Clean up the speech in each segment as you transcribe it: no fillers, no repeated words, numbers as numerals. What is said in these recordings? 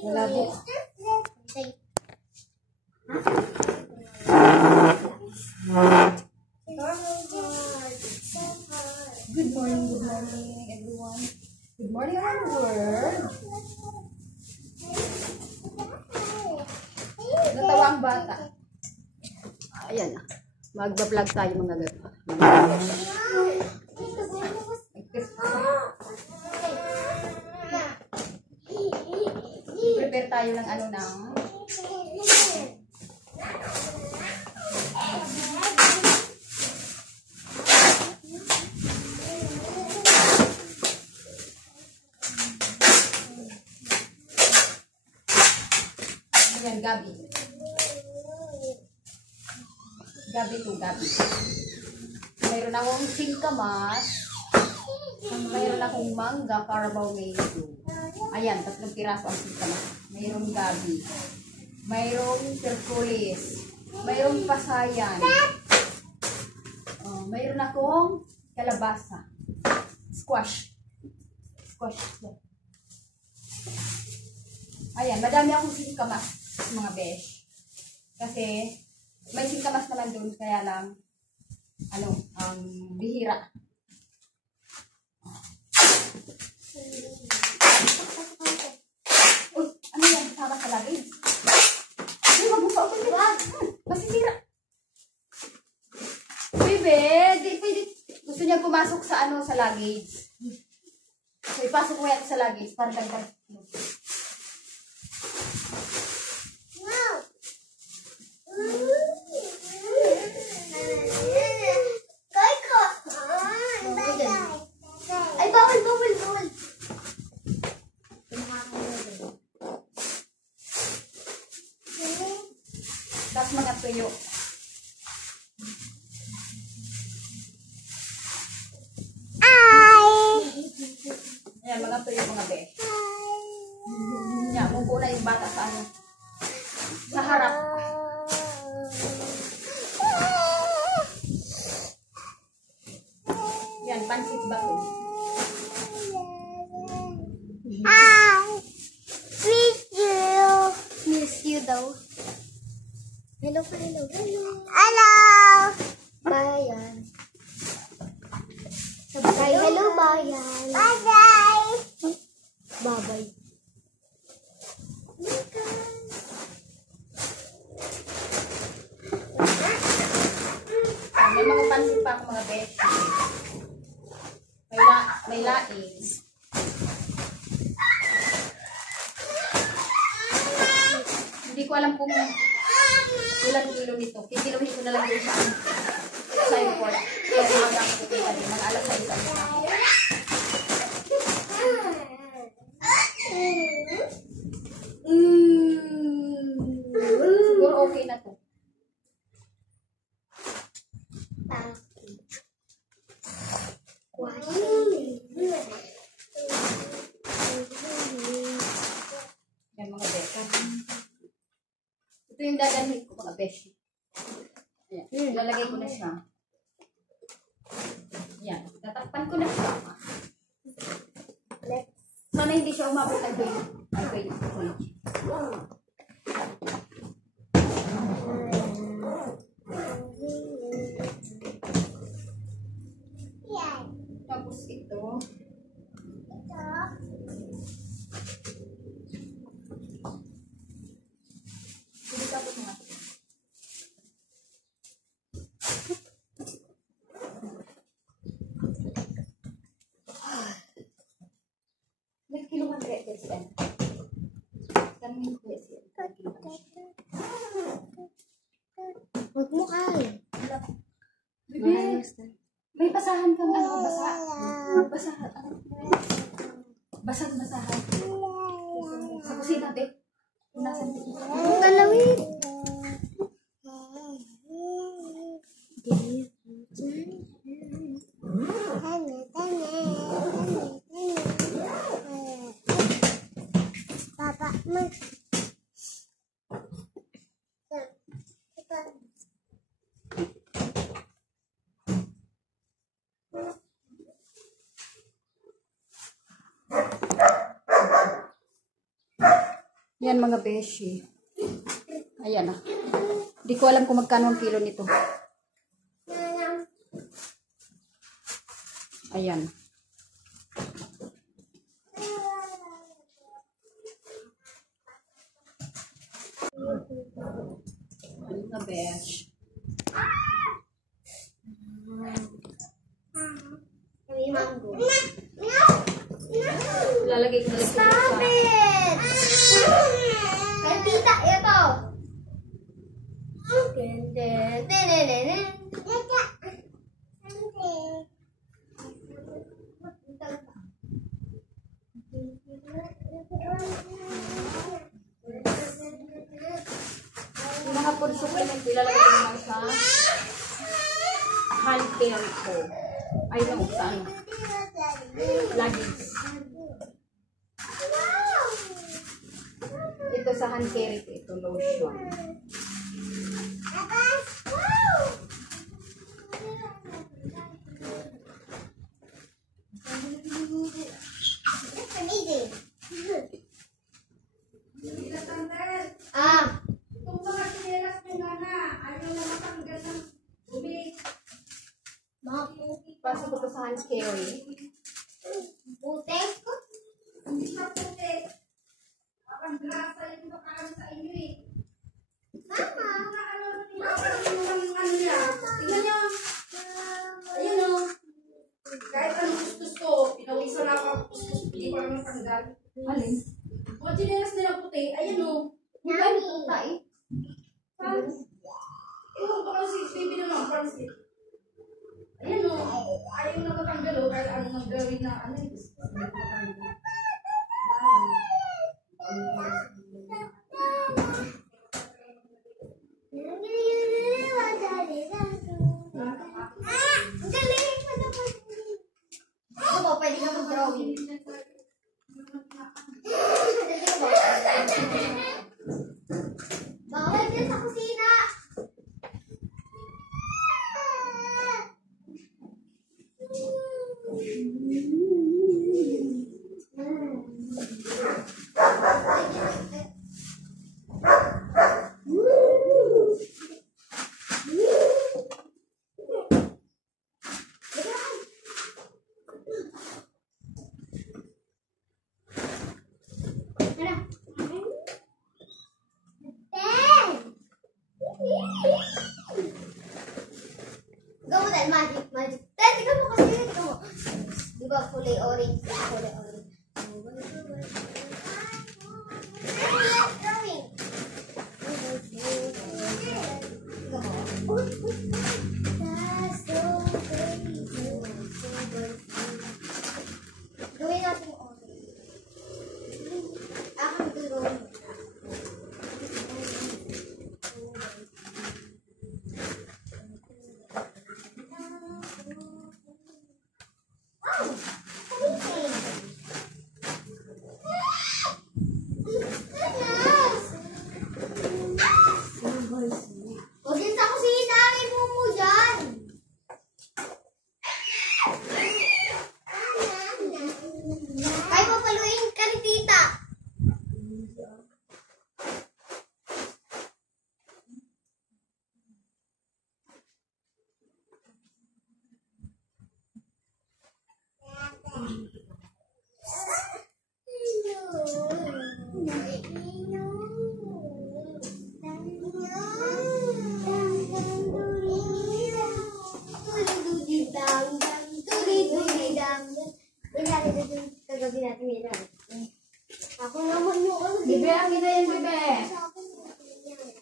Malabo. Good morning everyone. Good morning around the world. Natawa ang bata. Ayan na. Magba-vlog tayo mga gato. Prepare tayo ng ano ng ayan, gabi. Gabi. Mayroon akong singkamas. Mayroon akong mangga, Carabao Maido. Ayan, 3 piraso ang singkamas. Mayroong gabi. Mayroong perkulis. Mayroong pasayan. Mayroon akong kalabasa. Squash. Ayan, madami akong singkamas, mga besh. Kasi, may singkamas naman doon, kaya lang, bihira. Uy, ano yan? Sama sa luggage? Uy, wag mo pa ulit. Masisira. Bebe, di pwede. Gusto niya pumasok sa sa luggage. So, ipasok mo yan sa luggage para dagdag. Ay, bawal. Tapos mga tuyo. Ayan, mga tuyo, mga besh. Yan, mubo na yung bata sa sa harap. Yan, pansit bato. Miss you daw. Hello. Bayan. Sabay, hello, bayan. Bye-bye. May mga pansit pa ako, mga besh. May laing. Hindi ko alam kung ilang kilo nito. Kikiluhin ko na lang din sa import. Kaya umagang pupunta din. Mag-alas sa isa. Siguro okay na to. Yan, mga beka. Ito yung dadalhin ko, mga beshi. Ayan, lalagay ko na siya. Ayan, tatakpan ko na siya. Sana hindi siya umabot ng 20 seconds. Tapos ito. Hindi tapos nga. May kiluhan kaya siya. Kami kaya siya. Huwag mo kay. Bebe, may basahan kang basa. Basahan. kusina, te. Nasaan te? Galawin. Papa, mag... Yan mga beshi. Ayan na. Di ko alam kung magkano ang kilo nito. Ayan. Mga besh. Mango. Lalagay ko na lang ito Stop sa... it! Kaya tita, ito. Yung mga food supplement, ilalagay ko naman sa hand carry ko. Ay, no, sa ano? Luggage. Ito sa hand carry ko, ito lotion. Ah, Itong mga sinelas nyo na, ayaw na matanggal ng bumili. mga puti. Pasok ko to sa hand carry. Putek? Hindi sa puti. Parang grasa yung makaroon sa inyo eh. Mama. Mga ano, tinatanggal ng ano niya. Tingnan nyo. Ayun o. Kahit anong gustos ko, pinawisan na ako ang gustos, hindi ko lang natanggal. Alin? Mga sinelas nila puti, ayun o. Ay, puta eh. Ewan ko kasi, baby naman, parang si... Ayan o, ayaw na matanggal o, kahit anong nang gawin na ano eh. Gusto ko na matanggal. Ako, pwede ka mag-drawing. Bawal din sa kusina. Gawa dahil magic. Dahil, tignan mo kasi, tignan mo. Di ba, kulay orange. Kulay orange. Drawing. That's so crazy. Gawin natin yung orange. Akin drawing. O din sa kusina, may mumu dyan. Ay, papaluin ka ni tita. Ako naman yung ano. Bebe, akin na yan, bebe.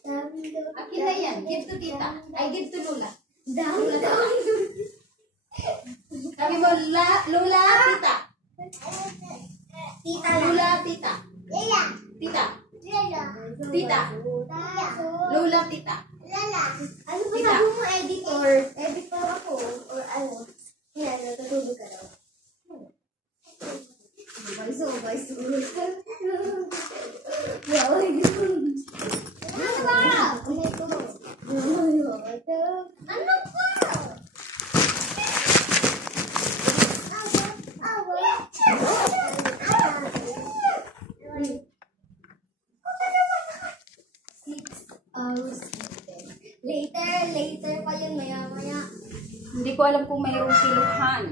Dami daw. Akin na yan. Give to tita. Ay, give to Lula. Dami daw. Sabi mo, Lula, tita. Tita lang. Lula, tita. Lila. Tita. Tita. Lola, tita. Lala. Ano ba Tita. sabi mo, editor? Editor ako. Or ano? Yan, natutulog ka daw. Subay. Ano ba? Ano ba? Later pa yun, maya. Hindi ko alam kung mayroong kiluhan.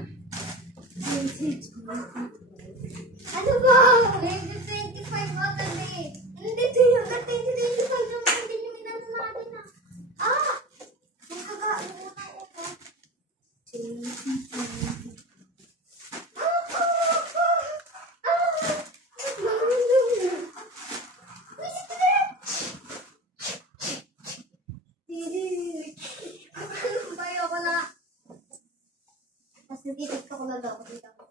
Ano ba? 2025 ata eh. Hindi, 2025 naman din yung inano natin na. Nagkagaan mo na ito. Bayo ko na. Tapos nagtitik ko na daw. Kita ko.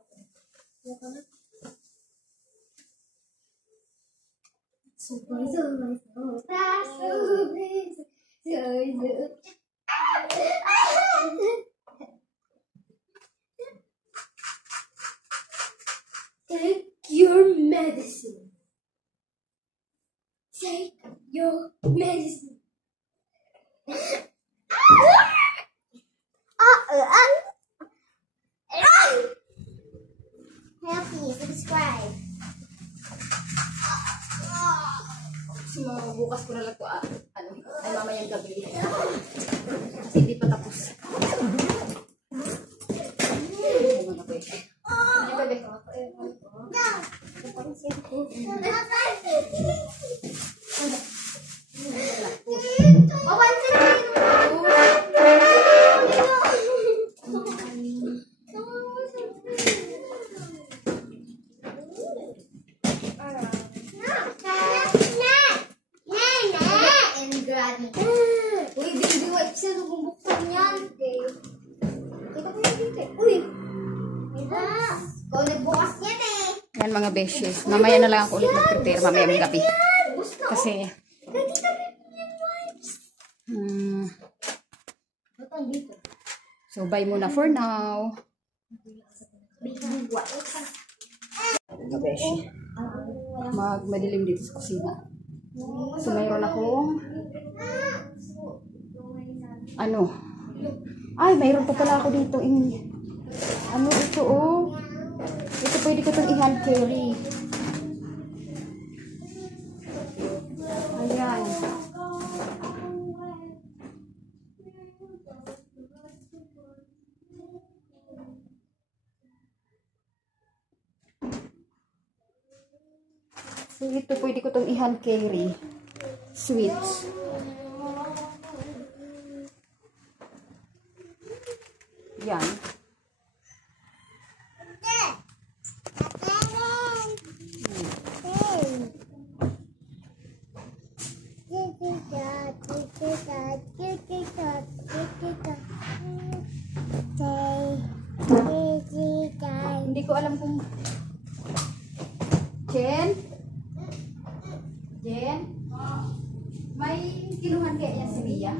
Subay. Take your medicine. Take your medicine. Happy, subscribe. So, bukas ko na lang ito, ay mamayang gabi. Kasi hindi pa tapos. Mga beshi. Hindi pa, beshi. Uy, baby wipes na bubuksan yan. Kita ko yung dito. Uy! Ikaw nagbukas yan eh. Yan mga beshi. Mamaya na lang ako ulit mag-prepare. Mamaya ng gabi. Kasi, Ba't ang dito? so bye muna for now. Mga beshi. Madilim dito sa kusina. So, mayroon akong mayroon pa pala ako dito ito oh. Ito pwede ko itong i-hand carry. Ayan. So, ito pwede ko itong i-hand carry. Sweets. Yan. Hindi ko alam kung Jen, may kiluhan kaya niya si Mia?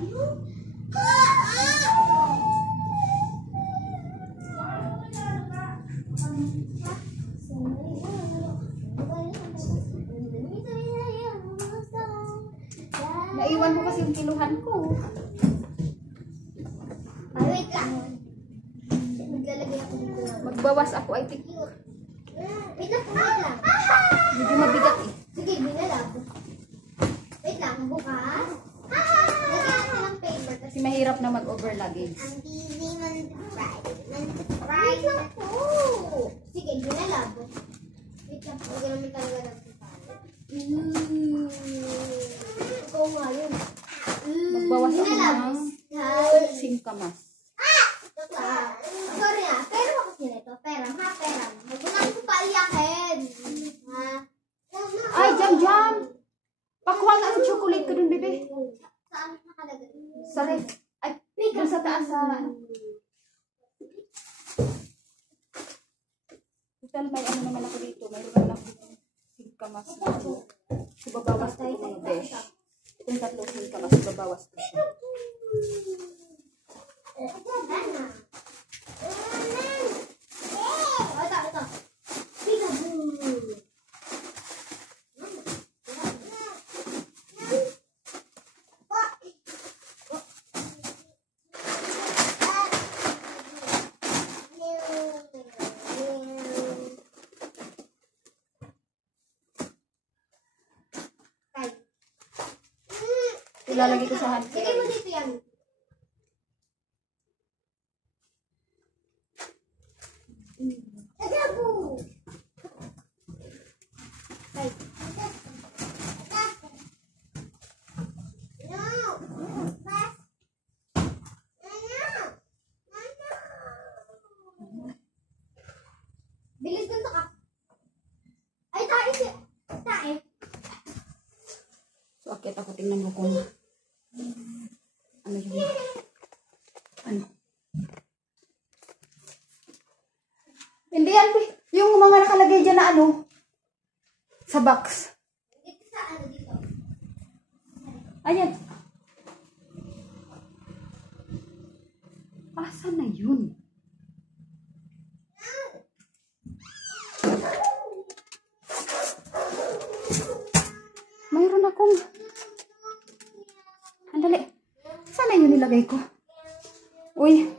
Naiwan ko kasi yung kiluhan ko. Wait lang. Maglalagay ako dito. Magbawas ako, I think. Wait lang. Medyo mabigat eh. Sige, binalab. Wait lang, bukas. Lagyan ko ng paper. Kasi mahirap na mag-over luggage. Ang busy man fry. Wait lang po. Sige, binalab. Wait lang po. Huwag naman talaga nagpapalab. Ikaw nga yun. Magbawas ako Binalab. ng singkamas. Sorry ah, pero ako sinito. Pera. Huwag mo lang ko paiyakin. Ha? Ay, jam! Pakuha nga ng chocolate ko dun, bebe. Saan nakalagay? Sa ref. Ay, dun sa taas sa... Total, may naman ako dito. Mayroon naman ako dito. kamas. So, babawas ko mga besh. Itong 3 kamas, babawas ko siya. Ito. Peekaboo. Ilalagay ko sa hand Sige mo dito yan. Peekaboo. Ay. Bilis dun ka. Ay, tae siya. Tae. So, akit ako tingnan mo kung ano yung ano. Hindi yan, yung mga nakalagay dyan na ano sa box. Dito sa ano dito. Ayan. Asan na yun? Mayroon akong... Andali. Sana yun nilagay ko. Uy.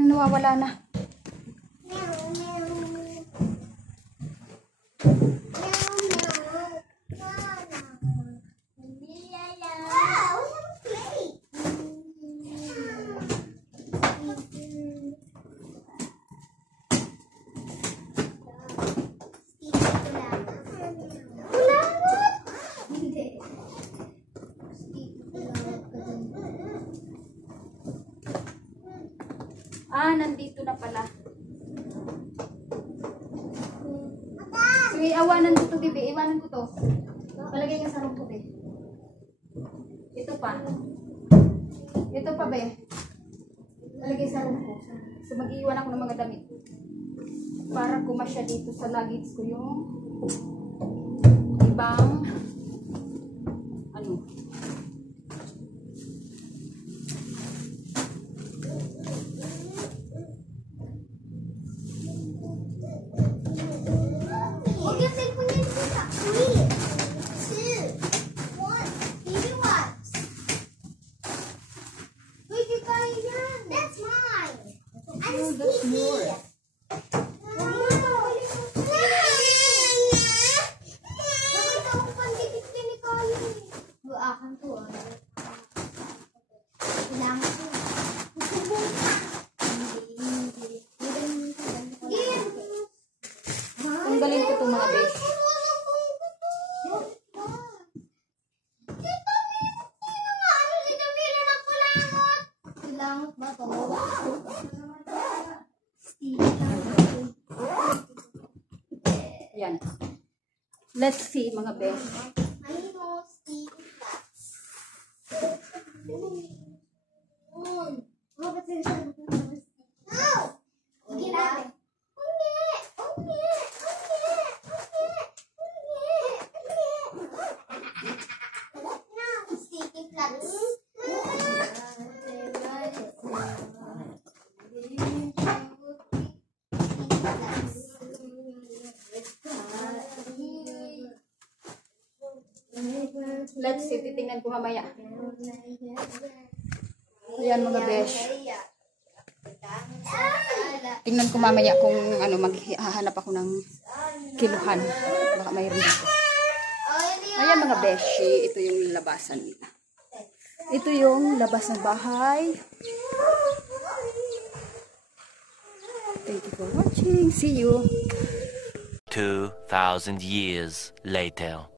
Nawawala na. Ah, nandito na pala. Sige, awanan ko to, bibi. Iwanan ko to. Palagay ka sa room ko, be. Ito pa. Ito pa, be. Palagay sa room ko. So, mag-iwan ako ng mga damit. Para kumasya dito sa luggage ko yung ibang ano. Huwag yung cellphone niya dito sa 3, 2, 1. Baby wipes. Wait, you got yan. That's mine. I'm sticky. Tanggalin ko itong mga besh. Langot ba to? Yan. Let's see, mga besh. Ayun, sticky flats. Bakit sila siya sticky? No! Sige natin. Sticky flats. Let's see, titingnan ko mamaya. Ayan, mga besh. Tingnan ko mamaya kung ano, maghahanap ako ng kiluhan. Baka mayroon dito. Ayan, mga beshi. Ito yung labasan nila. Ito yung labas ng bahay. Thank you for watching. See you. 2,000 years later.